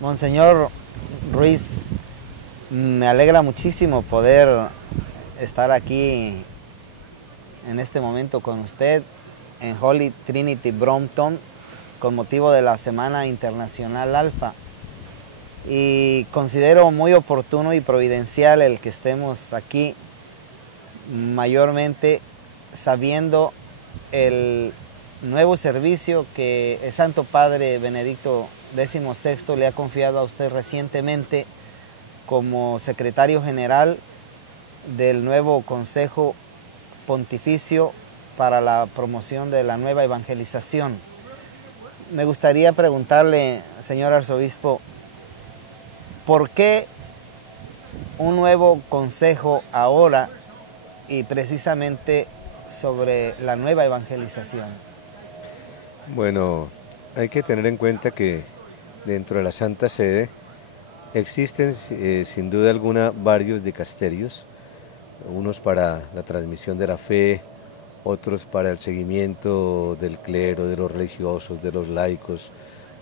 Monseñor Ruiz, me alegra muchísimo poder estar aquí en este momento con usted en Holy Trinity Brompton con motivo de la Semana Internacional Alfa. Y considero muy oportuno y providencial el que estemos aquí, mayormente sabiendo el nuevo servicio que el Santo Padre Benedicto XVI le ha confiado a usted recientemente como secretario general del nuevo Consejo Pontificio para la promoción de la nueva evangelización. Me gustaría preguntarle, señor arzobispo, ¿por qué un nuevo consejo ahora y precisamente sobre la nueva evangelización? Bueno, hay que tener en cuenta que dentro de la Santa Sede existen sin duda alguna varios dicasterios, unos para la transmisión de la fe, otros para el seguimiento del clero, de los religiosos, de los laicos,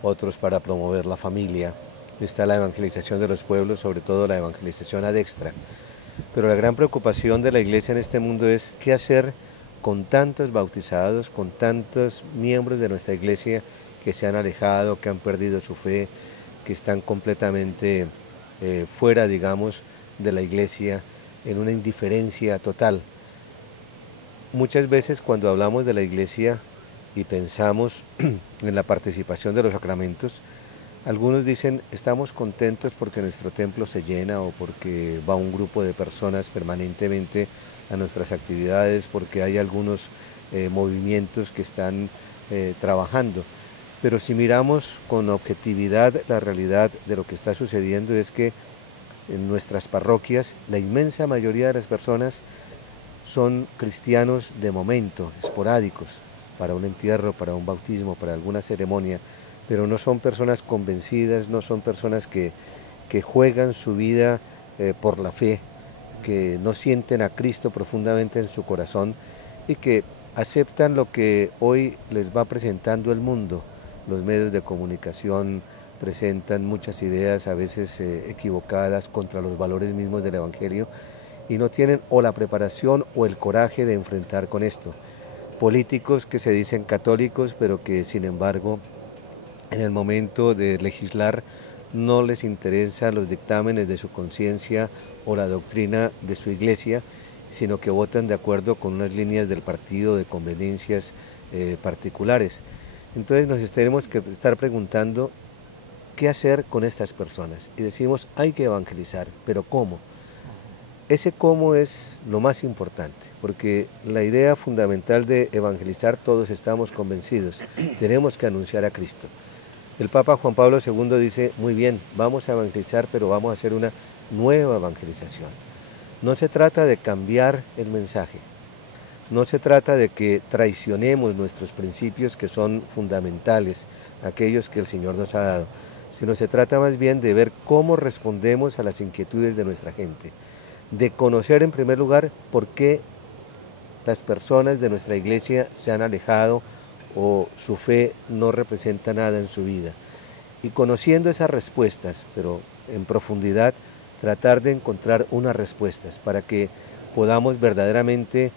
otros para promover la familia. Está la evangelización de los pueblos, sobre todo la evangelización adextra. Pero la gran preocupación de la Iglesia en este mundo es qué hacer con tantos bautizados, con tantos miembros de nuestra Iglesia que se han alejado, que han perdido su fe, que están completamente fuera, digamos, de la Iglesia, en una indiferencia total. Muchas veces cuando hablamos de la Iglesia y pensamos en la participación de los sacramentos, algunos dicen, estamos contentos porque nuestro templo se llena o porque va un grupo de personas permanentemente a nuestras actividades, porque hay algunos movimientos que están trabajando. Pero si miramos con objetividad la realidad de lo que está sucediendo es que en nuestras parroquias la inmensa mayoría de las personas son cristianos de momento, esporádicos, para un entierro, para un bautismo, para alguna ceremonia, pero no son personas convencidas, no son personas que juegan su vida por la fe, que no sienten a Cristo profundamente en su corazón y que aceptan lo que hoy les va presentando el mundo. Los medios de comunicación presentan muchas ideas a veces equivocadas contra los valores mismos del Evangelio y no tienen o la preparación o el coraje de enfrentar con esto. Políticos que se dicen católicos pero que sin embargo en el momento de legislar no les interesan los dictámenes de su conciencia o la doctrina de su iglesia, sino que votan de acuerdo con unas líneas del partido de conveniencias particulares. Entonces nos tenemos que estar preguntando qué hacer con estas personas. Y decimos, hay que evangelizar, pero ¿cómo? Ese cómo es lo más importante, porque la idea fundamental de evangelizar todos estamos convencidos, tenemos que anunciar a Cristo. El Papa Juan Pablo II dice, muy bien, vamos a evangelizar, pero vamos a hacer una nueva evangelización. No se trata de cambiar el mensaje, no se trata de que traicionemos nuestros principios que son fundamentales, aquellos que el Señor nos ha dado, sino se trata más bien de ver cómo respondemos a las inquietudes de nuestra gente, de conocer en primer lugar por qué las personas de nuestra iglesia se han alejado o su fe no representa nada en su vida. Y conociendo esas respuestas, pero en profundidad, tratar de encontrar unas respuestas para que podamos verdaderamente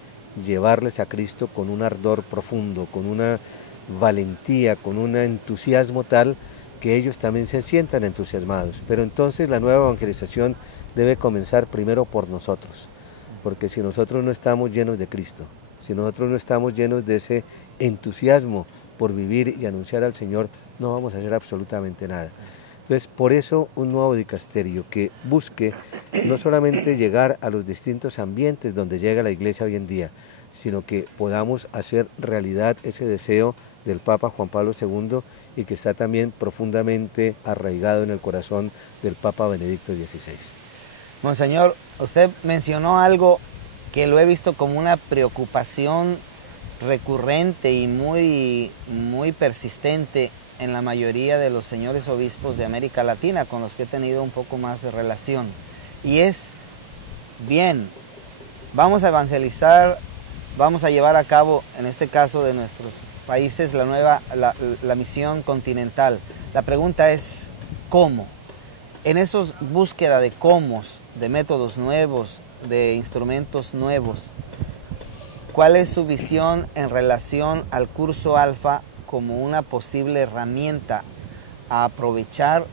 llevarles a Cristo con un ardor profundo, con una valentía, con un entusiasmo tal que ellos también se sientan entusiasmados. Pero entonces la nueva evangelización debe comenzar primero por nosotros, porque si nosotros no estamos llenos de Cristo, si nosotros no estamos llenos de ese entusiasmo por vivir y anunciar al Señor, no vamos a hacer absolutamente nada. Entonces, por eso un nuevo dicasterio que busque no solamente llegar a los distintos ambientes donde llega la Iglesia hoy en día, sino que podamos hacer realidad ese deseo del Papa Juan Pablo II y que está también profundamente arraigado en el corazón del Papa Benedicto XVI. Monseñor, usted mencionó algo que lo he visto como una preocupación recurrente y muy persistente en la mayoría de los señores obispos de América Latina con los que he tenido un poco más de relación. Y es, bien, vamos a evangelizar, vamos a llevar a cabo, en este caso de nuestros países, la misión continental. La pregunta es, cómo. En esos búsqueda de cómo, de métodos nuevos, de instrumentos nuevos, ¿cuál es su visión en relación al curso Alfa como una posible herramienta a aprovechar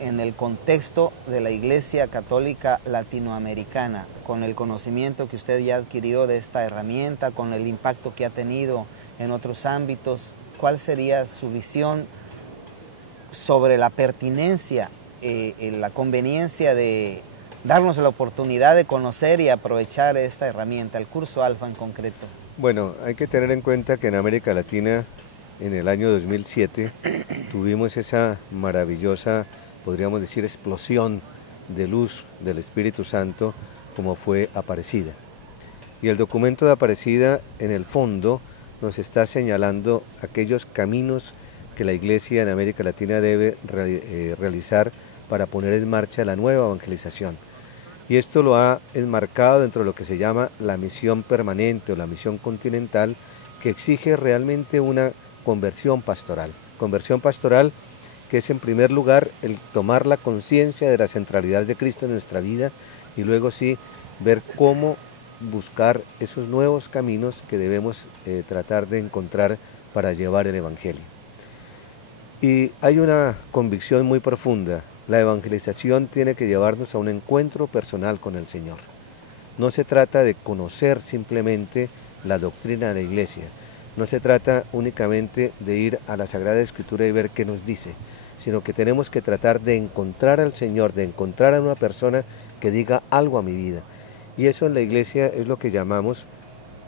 en el contexto de la Iglesia Católica Latinoamericana, con el conocimiento que usted ya adquirió de esta herramienta, con el impacto que ha tenido en otros ámbitos? ¿Cuál sería su visión sobre la pertinencia, la conveniencia de darnos la oportunidad de conocer y aprovechar esta herramienta, el curso Alfa en concreto? Bueno, hay que tener en cuenta que en América Latina, en el año 2007, tuvimos esa maravillosa, podríamos decir, explosión de luz del Espíritu Santo, como fue Aparecida. Y el documento de Aparecida, en el fondo, nos está señalando aquellos caminos que la Iglesia en América Latina debe realizar para poner en marcha la nueva evangelización. Y esto lo ha enmarcado dentro de lo que se llama la misión permanente o la misión continental, que exige realmente una conversión pastoral. Conversión pastoral que es en primer lugar el tomar la conciencia de la centralidad de Cristo en nuestra vida y luego sí ver cómo buscar esos nuevos caminos que debemos tratar de encontrar para llevar el Evangelio. Y hay una convicción muy profunda: la evangelización tiene que llevarnos a un encuentro personal con el Señor. No se trata de conocer simplemente la doctrina de la Iglesia, no se trata únicamente de ir a la Sagrada Escritura y ver qué nos dice, sino que tenemos que tratar de encontrar al Señor, de encontrar a una persona que diga algo a mi vida. Y eso en la Iglesia es lo que llamamos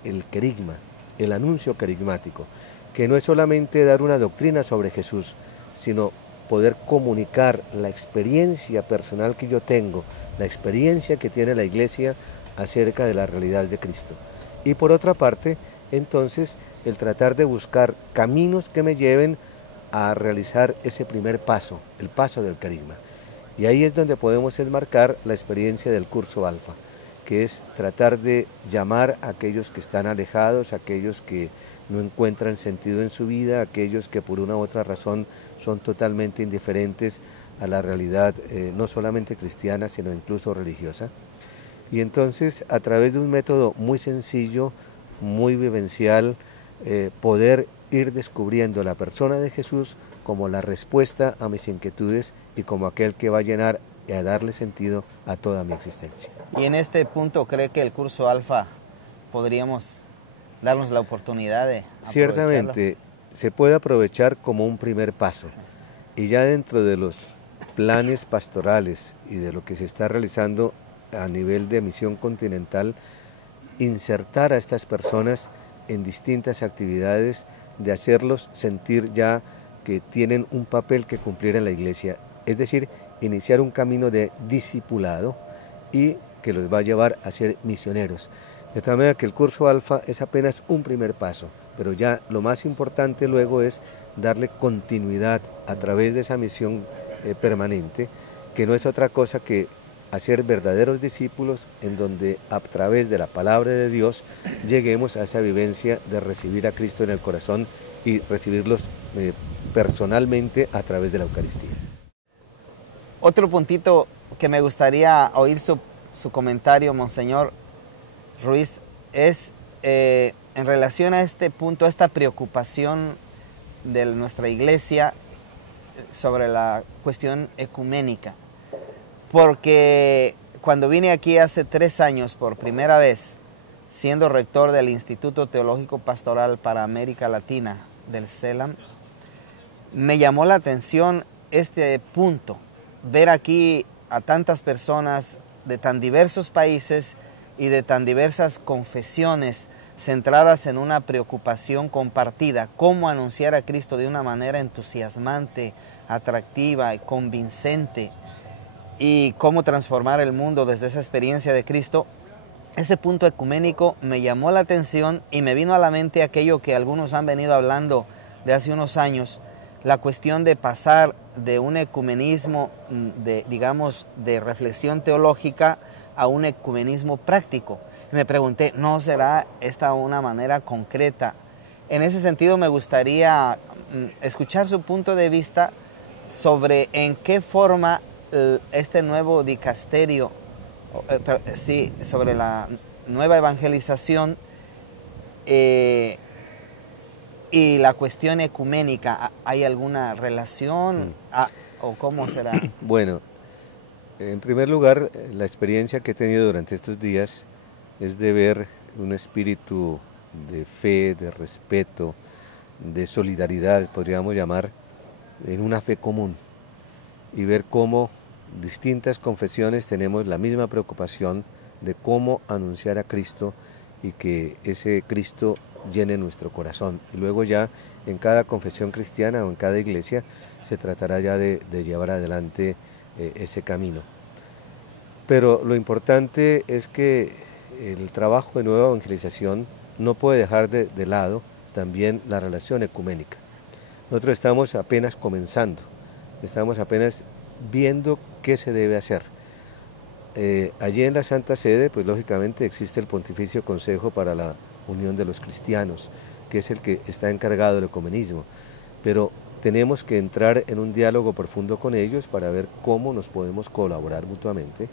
el querigma, el anuncio querigmático, que no es solamente dar una doctrina sobre Jesús, sino poder comunicar la experiencia personal que yo tengo, la experiencia que tiene la Iglesia acerca de la realidad de Cristo. Y por otra parte, entonces, el tratar de buscar caminos que me lleven a realizar ese primer paso, el paso del querigma. Y ahí es donde podemos enmarcar la experiencia del curso Alfa, que es tratar de llamar a aquellos que están alejados, a aquellos que no encuentran sentido en su vida, a aquellos que por una u otra razón son totalmente indiferentes a la realidad no solamente cristiana, sino incluso religiosa. Y entonces, a través de un método muy sencillo, muy vivencial, poder ir descubriendo la persona de Jesús como la respuesta a mis inquietudes y como aquel que va a llenar y a darle sentido a toda mi existencia. Y en este punto, ¿cree que el curso Alfa podríamos darnos la oportunidad de aprovecharlo? Ciertamente, se puede aprovechar como un primer paso. Y ya dentro de los planes pastorales y de lo que se está realizando a nivel de misión continental, insertar a estas personas en distintas actividades, de hacerlos sentir ya que tienen un papel que cumplir en la Iglesia, es decir, iniciar un camino de discipulado y que los va a llevar a ser misioneros. De tal manera que el curso Alfa es apenas un primer paso, pero ya lo más importante luego es darle continuidad a través de esa misión permanente, que no es otra cosa que hacer verdaderos discípulos en donde a través de la palabra de Dios lleguemos a esa vivencia de recibir a Cristo en el corazón y recibirlos personalmente a través de la Eucaristía. Otro puntito que me gustaría oír su comentario, Monseñor Ruiz, es en relación a este punto, a esta preocupación de nuestra Iglesia sobre la cuestión ecuménica. Porque cuando vine aquí hace 3 años por primera vez, siendo rector del Instituto Teológico Pastoral para América Latina del CELAM, me llamó la atención este punto, ver aquí a tantas personas de tan diversos países y de tan diversas confesiones centradas en una preocupación compartida, cómo anunciar a Cristo de una manera entusiasmante, atractiva y convincente, y cómo transformar el mundo desde esa experiencia de Cristo. Ese punto ecuménico me llamó la atención y me vino a la mente aquello que algunos han venido hablando de hace unos años, la cuestión de pasar de un ecumenismo, digamos, de reflexión teológica a un ecumenismo práctico. Me pregunté, ¿no será esta una manera concreta? En ese sentido me gustaría escuchar su punto de vista sobre en qué forma este nuevo dicasterio, sí, sobre la nueva evangelización y la cuestión ecuménica, ¿hay alguna relación o cómo será? Bueno, en primer lugar, la experiencia que he tenido durante estos días es de ver un espíritu de fe, de respeto, de solidaridad, podríamos llamar, en una fe común, y ver cómo distintas confesiones tenemos la misma preocupación de cómo anunciar a Cristo y que ese Cristo llene nuestro corazón. Y luego ya en cada confesión cristiana o en cada iglesia se tratará ya de llevar adelante ese camino. Pero lo importante es que el trabajo de nueva evangelización no puede dejar de lado también la relación ecuménica. Nosotros estamos apenas comenzando, estamos apenas viendo qué se debe hacer. Allí en la Santa Sede, pues lógicamente existe el Pontificio Consejo para la Unión de los Cristianos, que es el que está encargado del ecumenismo, pero tenemos que entrar en un diálogo profundo con ellos para ver cómo nos podemos colaborar mutuamente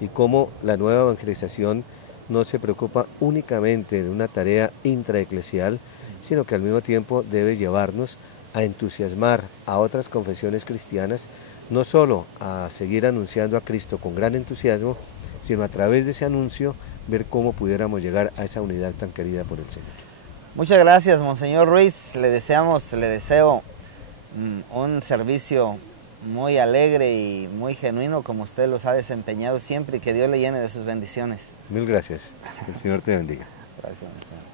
y cómo la nueva evangelización no se preocupa únicamente de una tarea intraeclesial, sino que al mismo tiempo debe llevarnos a entusiasmar a otras confesiones cristianas, no solo a seguir anunciando a Cristo con gran entusiasmo, sino a través de ese anuncio ver cómo pudiéramos llegar a esa unidad tan querida por el Señor. Muchas gracias, Monseñor Ruiz. Le deseo un servicio muy alegre y muy genuino como usted los ha desempeñado siempre y que Dios le llene de sus bendiciones. Mil gracias. Que el Señor te bendiga. Gracias, Monseñor.